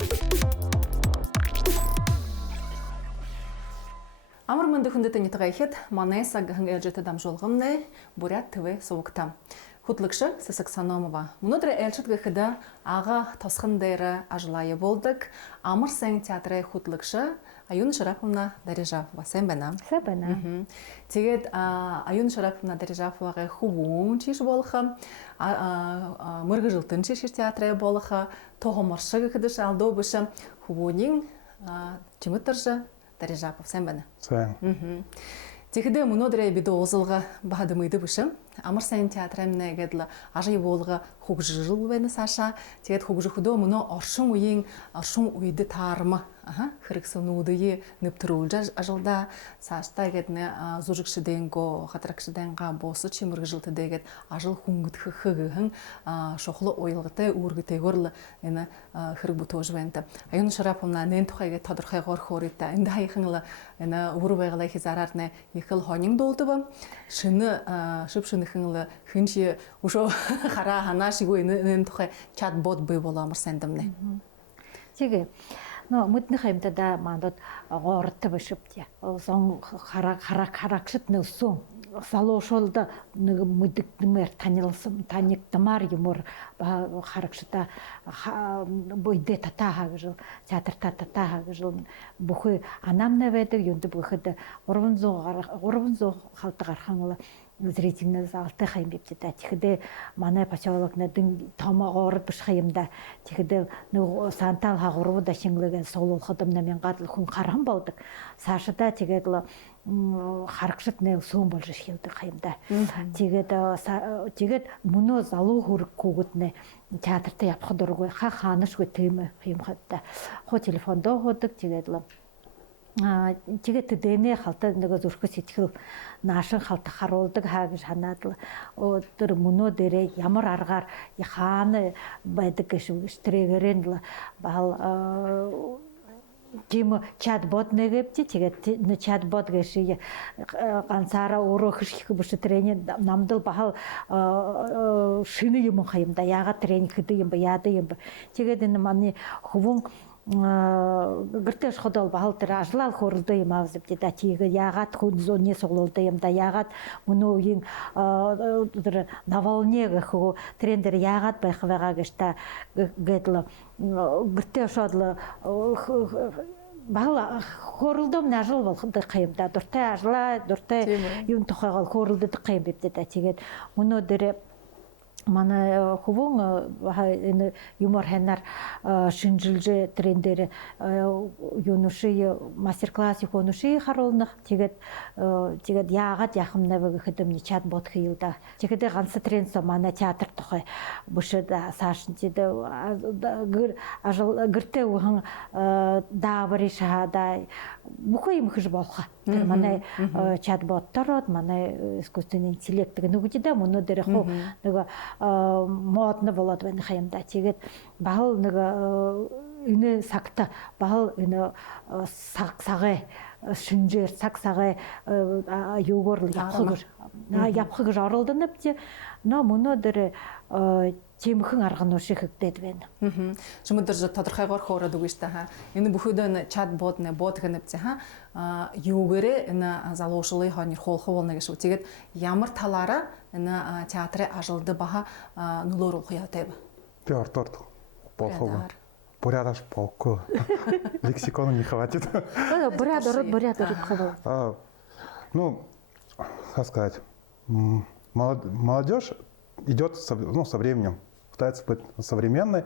Амар мөндөг хүндэт нэтгээ ихэд манай саг хангажтай дамжуулгамны Бурят ТВ сувгта. Хутлыгшы Сасак Саномова. Өнөөдөр ээлжид гэхэд ага тосхон дээр ажлаа болдог. Амар сайн театрын хутлыгшы Аюн Шараповна Дарижапова сайн байна. Сайн байна. Тэгээд Аюн Шараповна Дарижаповагийн хөвөн чиш болох мөргөжилтөн чиш театрын болох тохоморшиг гэхэд шалдоо биш хөвөний чимэтэрж Дарижапов сайн байна. Сайн. Тэгэхдээ өнөөдөр бид уулзалга бахад мэдэв биш. Амар сайн театрын гэдэл ажи буулга хөгжрөл байна саша. Тэгээд хөгжрөхдөө мөнөө оршин үеийн оршин үед таарма хэрэгсэнүүдээ нэвтрүүлж ажилда сааштай гэднэ зүрхшдэнго хатрагшдэнга босч хэмэргэлтэйгээд ажил хүнгэтхэн шохло уйлгатай үүргэтэйгөр л энэ хэрэг бүтөөж байна. Аюн Шараповна нэн тухайг тодорхойгоор хөөрөйтэй энэ хаяхан л энэ өвөр байгалаа хязаараарнэ ихэл хонин дуулдав. Шинэ шившинхэн л хинши өшөө хараа ханаашгүй энэ тухай чат бод бий болоо амар сайн дэмнэ. Тэгээ мөдний хаймтада мандад гоорт бишипти. Сон харакшит нөсөн. Салуушулда нэг мүдэгдмээр танилсан таниктамар юмор харакшита бойдэ татаа гэж театр татаа гэж бүхий анамна байдаг юунд бүхэд 300 халт гархан зрительнээс алтай хайм бивдэта. Тэгэхдээ манай пачаологны томоогоор биш хаямда. Тэгэхдээ нэг сантал хагуруу да шингэлэн суулуулахад намянгаад хүн хархан болдог. Цаашдаа тэгээд л харагшит нэг сүүн болж шивдэг хаямда. Тэгээд мөнөө залуу хөргөхгүйгднэ театрт явах дургүй хаанашгүй тийм юм хатта. Хоо телефондоо ходог тэгээд л тэгээд дэнэ халтаа нэг зүрхс сэтгэл наашин халт харуулдаг хаа гэж ханаад л өдөр мөнөө дээрээ ямар аргаар хаана байдаг гэж тэрэгэрэн л бал тийм чатбот нэгэвти тэгээд чатбот гэж ганцаараа өөрөө хөрших биш тренинг намдал бахал шинэ юм хаямда яагаад тренинг гэдэг юм ба яадаг юм ба тэгээд энэ манай хөвөн гэртээ шходол бахал тэр ажлал хөрөлдөө юм авз битэ тийгээ яагаад хүн зөний суглуулдаг юм да яагаад мөнөөгийн тэр навалнег хөө трендер яагаад байх байгаа гэж та гэдэл гэртээ шодл бахал хөрөлдөм ажил болох юм да дуртай ажлаа дуртай юм тухайгаар хөрөлдөд юм битэ тэгээд өнөөдөр манай хөвөн энэ юмор ханаар шинжилж трендер юунуши мастер-класс юунуши харуулнах тэгээд яагаад яхамнаа гэхэд өмнө чат бот хийвда. Тэгээд ганц тренд манай театр тухай бушд саашнчид гэртээ үхэн даавар шахада бүхэн юм хийж болох. Тэр манай чат боттород манай искусственный интеллект нөгөөдөө өнөөдөр яг нэг модны болоод байна хаямда. Тэгээд бахал нэг энэ сагта бахал энэ сагсагай шинжээр сагсагай юугаар явах гэж оролдоно бити. Но өнөөдөр тиймхэн аргануу шихэгдээд байна. Шимэдэр тодорхойгоор хөөрөд үгүй штэ ха. Энэ бүхэдэн чат бот нэ бот гэнэвцэ ха. Юугэрэ энэ залуушлын хонор хоолхов болно гэж үү. Тэгээд ямар талаараа энэ театрын ажилды баха нөлөөр ухяа тэв. Тэ ортод болхов. Бурядаш полко. Лексикона не хватит. Буряд ну, как сказать, молодежь идет со временем, пытается быть современной.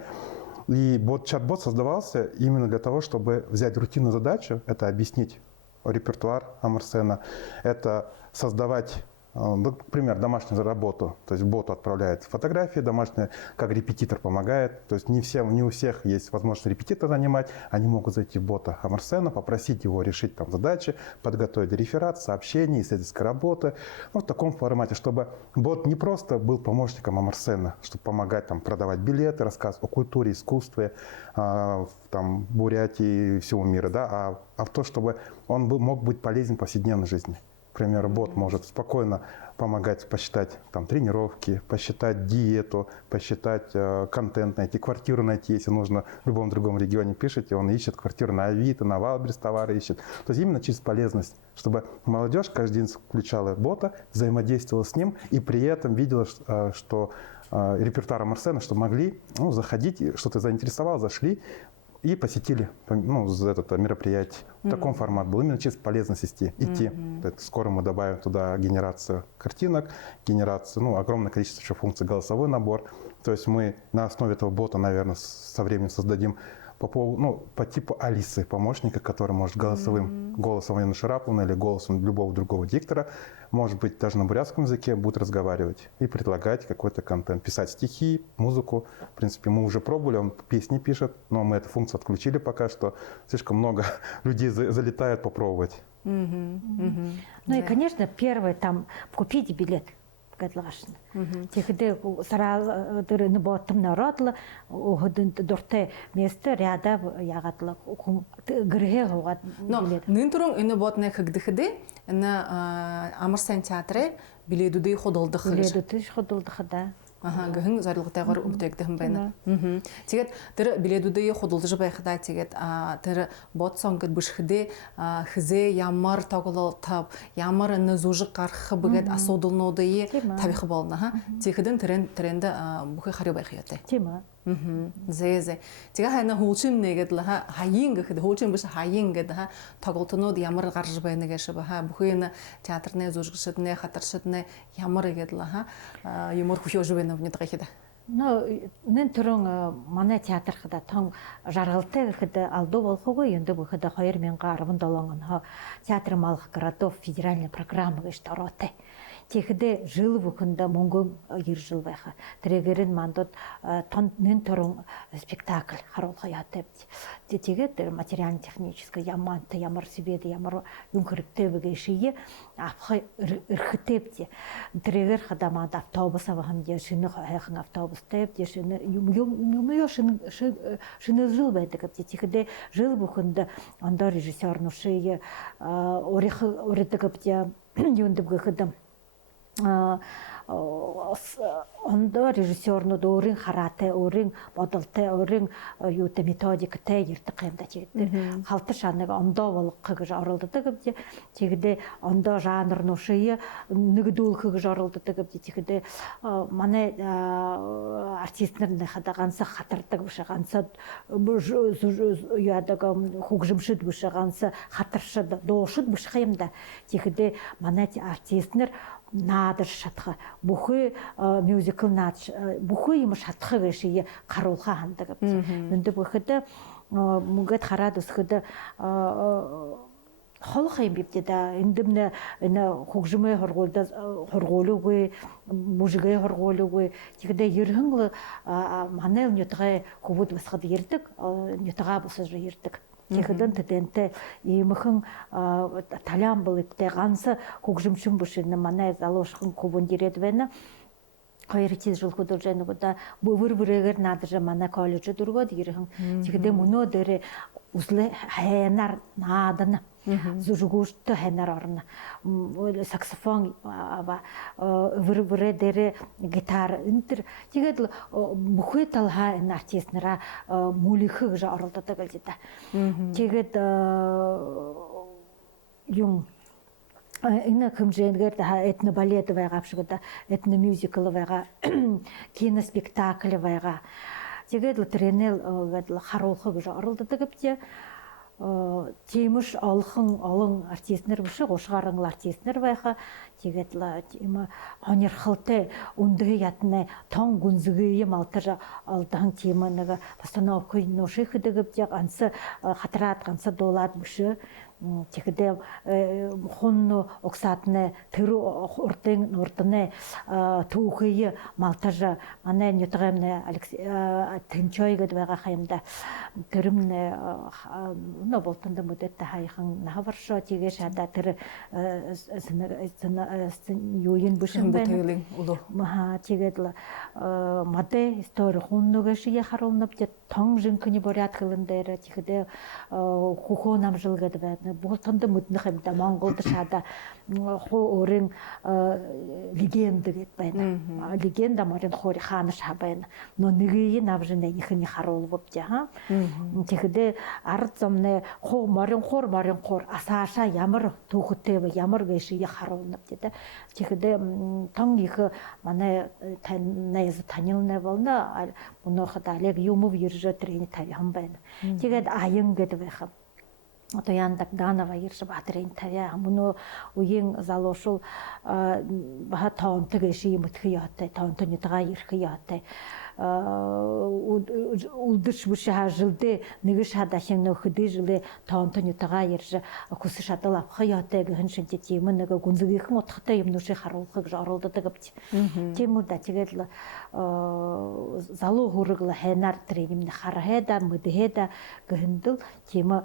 И чат-бот создавался именно для того, чтобы взять рутинную задачу, это объяснить репертуар Амарсена, это создавать, например, домашнюю работу. То есть боту отправляет фотографии домашние, как репетитор помогает. То есть не у всех есть возможность репетитора нанимать. Они могут зайти в бота Амарсена, попросить его решить там задачи, подготовить реферат, сообщения, исследовательской работы. Ну, в таком формате, чтобы бот не просто был помощником Амарсена, чтобы помогать там, продавать билеты, рассказывать о культуре, искусстве, там, Бурятии и всего мира, да, а в то, чтобы он мог быть полезен в повседневной жизни. К примеру, бот может спокойно помогать посчитать там тренировки, посчитать диету, посчитать контент, найти квартиру найти, если нужно в любом другом регионе пишете, он ищет квартиру на Авито, на Валберес товары ищет. То есть именно через полезность, чтобы молодежь каждый день включала бота, взаимодействовала с ним и при этом видела, что репертуар Амарсена, что могли заходить, что-то заинтересовало, зашли и посетили это мероприятие. Таком формат был, именно через полезность идти. Скоро мы добавим туда генерацию картинок, генерацию, огромное количество еще функций, голосовой набор. То есть мы на основе этого бота, наверное, со временем создадим по типу Алисы, помощника, который может голосовым голосом Алены Шараповны или голосом любого другого диктора, может быть, даже на бурятском языке, будет разговаривать и предлагать какой-то контент, писать стихи, музыку. В принципе, мы уже пробовали, он песни пишет, но мы эту функцию отключили пока что. Слишком много людей залетают попробовать. И, конечно, первое, там, купить билет. Гадлашын. Техде сара дырны боттым народлы, оғыдын дұрты месті ряда яғатлы гірге ғуғат билет. Нын тұрың үні ботны қығдықыды, үні Амарсен театры биледуды қодылдықы. Биледуды қодылдықы да. Гүн зарылғытағыр үмтегдіғым байна. Тегет, тірі биледуды қодылдыжы байқыда, тегет, тірі бот соңғыд бұшқыды, хізе ямар тағылыл тап, ямар үні зұжы қарқы бұғыд асудылын одайы табиқы болына. Тегедін түренді бұқы қару байқы Тема. Зезе. Тега хайна хулчин негедла хайин гэхэд хулчин биш хайин гэдэг тоглолтнууд ямар гарч байна гэж бүхэн театрны зүжигшднэ хатаршднэ ямар гэдла юмор хүчөж байна гэдэг гэхэд. Нэн түрэн манай театр хада тон жаргалтай гэхэд алду болохгүй энэ бүхэд 2017 он театр малых городов федеральной программы гэж ороотой. Тэгэхдээ жил бүхэндээ мөнгө 2 жил байха. Тэрэгэрэн мандууд нэн түрэн спектакль харуулга яатав. Тэгээд материально-техническое ямар себед ямар юм хэрэгтэй вэ шие авах эрхтэв. Тэрэгэр хадамад автобус авахын шинэ хайхан автобустэй шинэ юм шинэ жил байдаг. Тэгэхдээ жил бүхэнд андаа режиссер нушие орих юундებ гэхэд ондоо режиссернууд өөрийн хараатай, өөрийн бодолтой, өөрийн юутай методиктэй ярьдаг юм да тэгээд халтар шаныг ондоо болгох гэж оролддог гэвч тэгээд ондоо жанр нүшээ нэгдүүлэх гэж оролддог гэвч тэгээд манай артист нар хада ганц хатардаг биш ганц яадаг хөгжимшид биш ганц хатаршид дуушид биш юм да тэгээд манай артист нар наадar шатха бүхий мюзикл наач бүхий юм шатха гэшие гаруулха хандаг. Өндөг бүхэд мөнгөд хараад өсөхөд холх юм бивдэ да эндэмнэ энэ хөгжмөө хоргуулуугүй мужигээ хоргуулуугүй тэгдэ ерхэнл манай нютгаа хөвд басхад ярддаг нютгаа босож ярддаг. Тэгэхэд тэнтэй иймхэн талаан болтой ганц хөгжимчин биш манай залуушхан кубонд ирээд байна. 2 жил художникуда бүр-бүрээр наадаж манай коллежид өргөөд ирхэн. Тэгэхдээ мөнөө дээр үзлээ хайнаар наадана. Зүжгүүртэ хайнаар орно. Саксофон бүр-бүрээ дээр гитар энэ тэгээд бүхий талхаа энэ артист нараа мөлийнхө гэж оролддог гэж да. Тэгээд юм энэ хэмжээгээр этно балет байгаа шиг да этно мюзикл байгаа киноспектакль байгаа. Тэгээд тренер гэдэг харуулах гэж оролддог гэвч тиймш олон артист нар биш гушгаран артист нар байха тэгээд ийм хонирхалтай өндөг ятна тон гүнзгий юм алтар алдан тийм нэг постановка нушихэд гэвч ганц хатраад ганц дуулаад биш. Тэгэхдээ хун оксатны тэр урдын нурдны түүхий малтаж манай нютгамны Алексей Тэнчой гэдэг байгаа хаямда тэрмнэ болтонд мөдөд хаяхан наваршо тэгээ шада тэр юуин бушин байна. Маха тэгээд мадэ истори хуннугэ шие харуулнап тон жинкни борят хылын дээр тэгэхдээ хөхөө намжил гэдэг байна. бултанда мэднэх юм да Монголд шаада хуу өрийн легенд гэд байна. Легенда морин хури хаанаш хабайна. Но нэгийг навжны ихний харуулвд жаа. Тэгэхдээ ард замны хуу морин хур асааша ямар түүхтэй вэ ямар гэшийг харуулна гэдэг. Тэгэхдээ тон их манай танилна болно. Өнөөхд алег юмов иржэ трени тавьхан байна. Тэгээд аян гэдэг байх. Одоо яндаг Ганава ирж бадрын тавья мөнөө үеийн залуушул баха тоонтог эши мөтхи яатай тоонтоны тага ирэх яатай үлдэрч бүш хаажилдэ нэг шадашин нөхөдөө жилээ тоонтоны тага ирж хүс шадал авах яатай гэн шинжтэй тийм нэг гүнзгийнхэн утгатай юм нүши харуулахыг оролддог гэвч тийм үү да тэгэл залуу хүрэгл хайнаар тэр юм харахада мэдхэда гэхэндэл тийм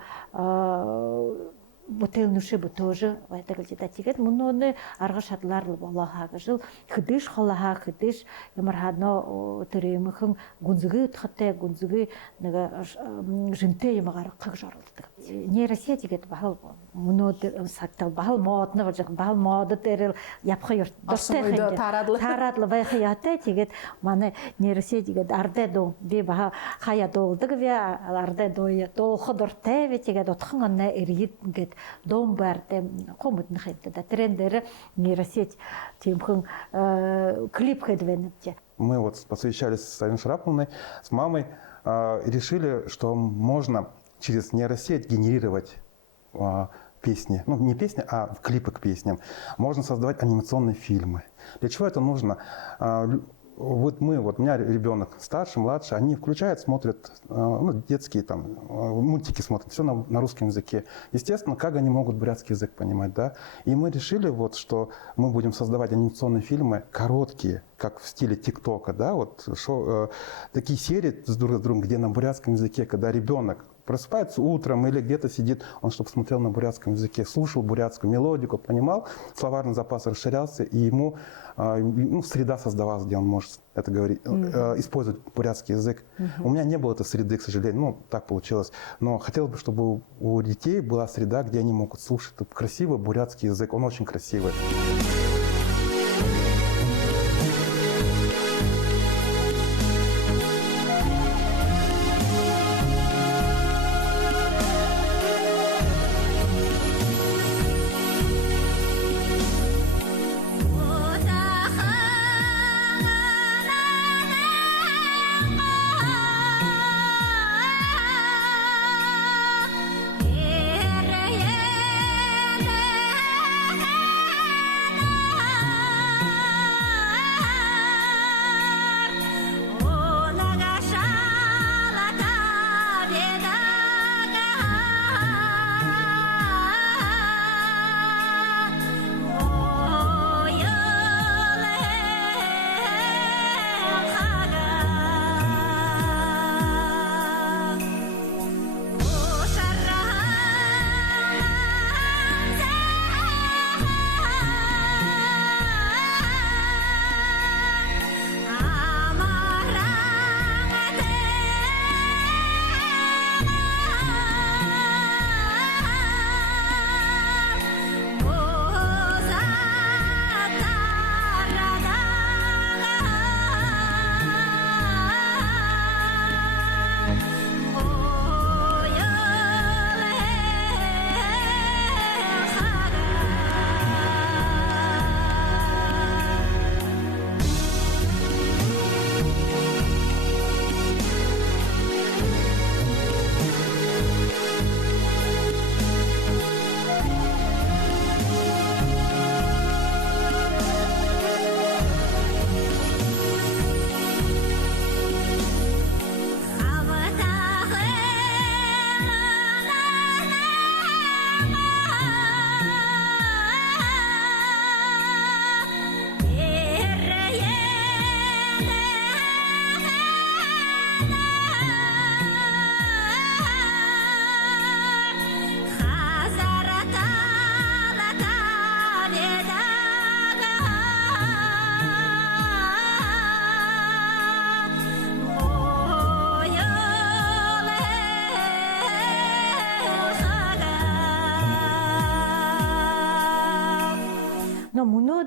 бүтэл нүшэ бүтөөж байдаг л да. Тэгээд мөнөө арга шадлаар л болоо гэж хөдөш холоо хөдөш ямар хано тэр юмхэн гүнзгий утгатай гүнзгий нэг жинтэй юм гаргахыг оролддог. Нейросеть гэдэг бахал мөнөө сагтал бахал модны болж бахал мод дээр явах юм дуртай юм. Таарад л байх яатай тэгээд манай нейросеть гэдэг ардаа дуу би баха хаяа дуулдаг би ардаа дуу ходортай би тэгээд утхан оноо иргэд ингээд дом барте коммутных это трендер нейросеть тимхэн клип хэдвенэвче. Мы вот посвящались с Ариной Шараповной, с мамой, решили, что можно через нейросеть генерировать песни. Ну, не песни, а клипы к песням. Можно создавать анимационные фильмы. Для чего это нужно? Вот мы, вот у меня ребенок старший, младший, они включают, смотрят, ну, детские там мультики смотрят, все на русском языке. Естественно, как они могут бурятский язык понимать, да? И мы решили вот, что мы будем создавать анимационные фильмы короткие, как в стиле ТикТока, да, вот такие серии с друг с другом, где на бурятском языке, когда ребенок просыпается утром или где-то сидит, он чтобы смотрел на бурятском языке, слушал бурятскую мелодику, понимал, словарный запас расширялся, и ему среда создавалась, где он может это говорить, использовать бурятский язык. У меня не было этой среды, к сожалению, ну, так получилось. Но хотелось бы, чтобы у детей была среда, где они могут слушать красивый бурятский язык. Он очень красивый.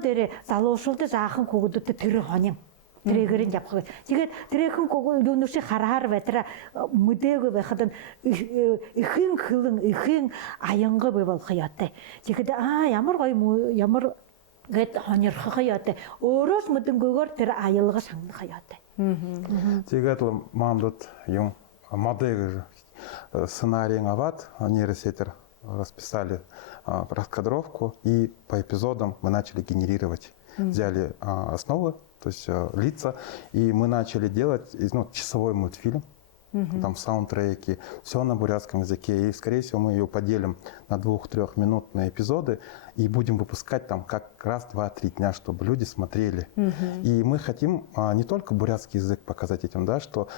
дээр залуушуулд жаахан хүүхдүүдэд тэр хоним. Тэрэгэрэн явах. Тэгээд тэрхэн юунуши харахаар байтра мүдээгүй байхад ихэн хөлн ихэн аянга болох яатай. Тэгэхэд ямар гоё ямар гэд хонирхох яатай. Өөрөөс мэдэнгүйгээр тэр аялга сангах яатай. Тэгээд мамдут юм модель сценарий ават, нейросетер расписали раскадровку, и по эпизодам мы начали генерировать. Взяли основы, то есть лица, и мы начали делать часовой мультфильм, там саундтреки, все на бурятском языке. И, скорее всего, мы ее поделим на 2-3-минутные эпизоды и будем выпускать там как раз 2-3 дня, чтобы люди смотрели. И мы хотим не только бурятский язык показать этим, да, что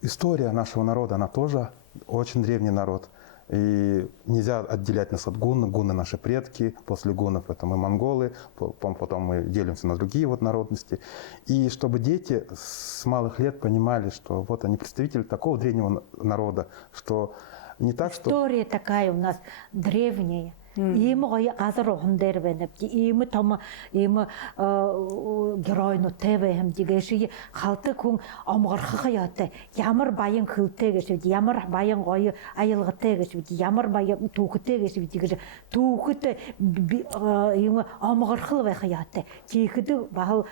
история нашего народа, она тоже очень древний народ. И нельзя отделять нас от гунн. Гунны наши предки, после гуннов это мы монголы, потом мы делимся на другие вот народности. И чтобы дети с малых лет понимали, что вот они представители такого древнего народа, что не так, что... История такая у нас древняя. Ийм гоё газар ухан дээр байна. Ийм том ийм геройнутэй байм дигээши халдаг хүн омгорхох яатай. Ямар баян хөвтэй гэж ямар баян гоё аялгатай гэж ямар баян түүхтэй гэж дигээр түүхэд ийм омгорхол байх яатай. Чихэд бахал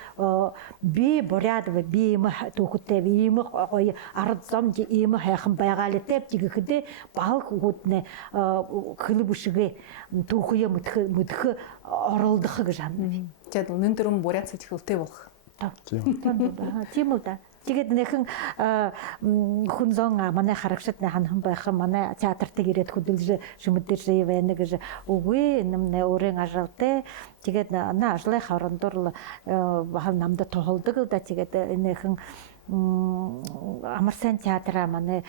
би буряд би ийм түүхтэй ийм гоё ард зам ийм хайхан байгаалтай дигээхэд бахал хүүтнэ хөлбүшгээ түүхээ мэдэх оролдох гэж хандна. Тэгээд үнэн төрөм бурят сэтгэлтэй болох. Тийм үү да. Тэгээд нэхэн хүн зон манай харагшид ханхан байх манай театртыг ирээд хөдөлж шүмэдэж байна гэж үгүй нэмнэ өөрийн ажалтай. Тэгээд наа ажлын хорондор бахал намда тоолдог да. Тэгээд нэхэн Амар сайн театраа манай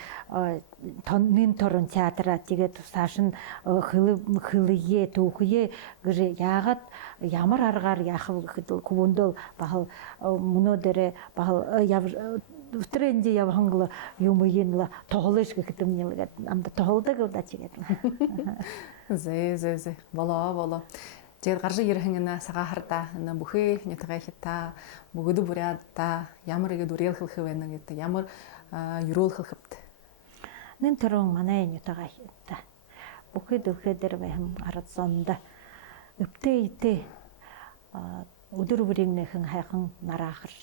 нин торон театраа тэгээд цааш нь хөлие түүхие гэж яагаад ямар аргаар яах гэхэд гүвэндэл бахал мөнөдөрэ бахал тренди явхангла юм ийнла тоглож гэхэд нэг амд тоглодог удаа чигээд. Зэ болоо. Тэгээд гаржиг ирхэн сага харда бүхий нятгай хита бүгд бүряд та ямар игэд үргэлхэлх байна гэдэг ямар юруулхэлх хэвд. Нэн төрөн манай нятгай хита бүхий дөхөдөр байм арадсонда өвтэй өдөр бүрийнхэн хайхан нараахар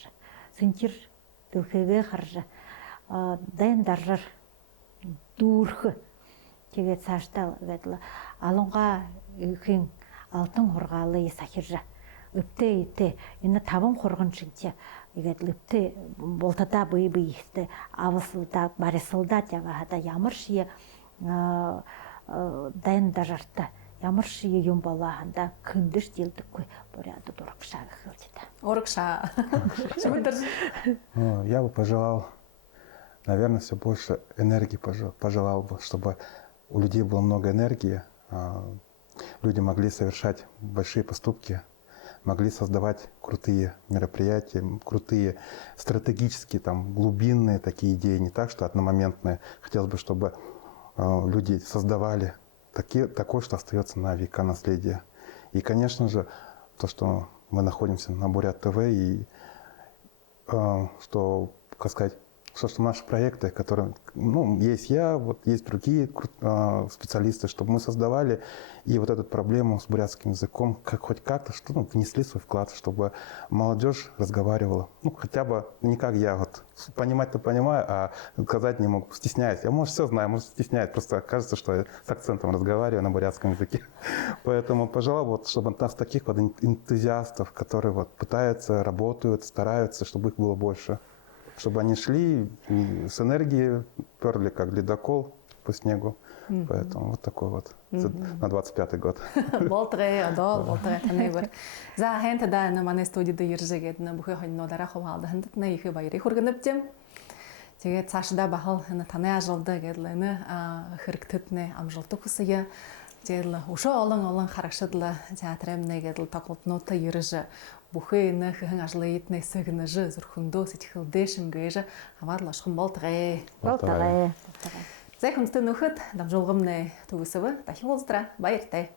сэнчир дөхөөгөө харж дан дарар дүүрх тэгээд цаашдаа гэдэл алунга ихэн алтан хургаалыг сахирж өвтэй энэ 5 хурган шинж игээд өвтэй болтодаа бие ихтэй авсалдаа барисалдаа яваада ямар шие дан дарарта ямар шие юм болоо ханда хөндөж жилдэггүй буряд дургшаа гэхэлж та. Урагшаа. Я бы пожелал, наверное, все больше энергии пожелал бы, чтобы у людей было много энергии. Люди могли совершать большие поступки, могли создавать крутые мероприятия, крутые стратегические, там, глубинные такие идеи, не так, что одномоментные. Хотелось бы, чтобы люди создавали такое, что остается на века наследия. И, конечно же, то, что мы находимся на Бурят ТВ, и что, как сказать, что наши проекты, которые, есть я, вот есть другие специалисты, чтобы мы создавали и вот эту проблему с бурятским языком хоть как-то внесли свой вклад, чтобы молодежь разговаривала, хотя бы не как я, вот понимать-то понимаю, а сказать не могу, стесняюсь. Я, может, все знаю, может, стесняюсь, просто кажется, что я с акцентом разговариваю на бурятском языке. Поэтому пожелал, вот, чтобы нас таких вот энтузиастов, которые вот пытаются, работают, стараются, чтобы их было больше. Чтобы они шли с энергией, перли как ледокол по снегу. Поэтому вот такой вот на 25-й год. Болтгай, адол, болтгай танайвар. За хэнт да на манай студид иржэгэд на бүхий хоньнуудаараа хуваалда хандт на их баярыг хүргэнэвчэм. Тэгээд цаашдаа бахал танай ажлда гэдэл энэ хэрэгтэтнэ амжилт хүсье. Тэгээд өшөө олон харагшдла театрэмнэ гэдэл тоглолтнуудаа ирж бүхий энэ хэн ажлын эднэ сэгнэж зүрхэндөө сэтгэлдээ шингээж хамаар лошхон болтгай. Болтгай. За хүнстэй нөхөд дамжуулгамнэ төгсөв. Дахин уулзтраа баяртай.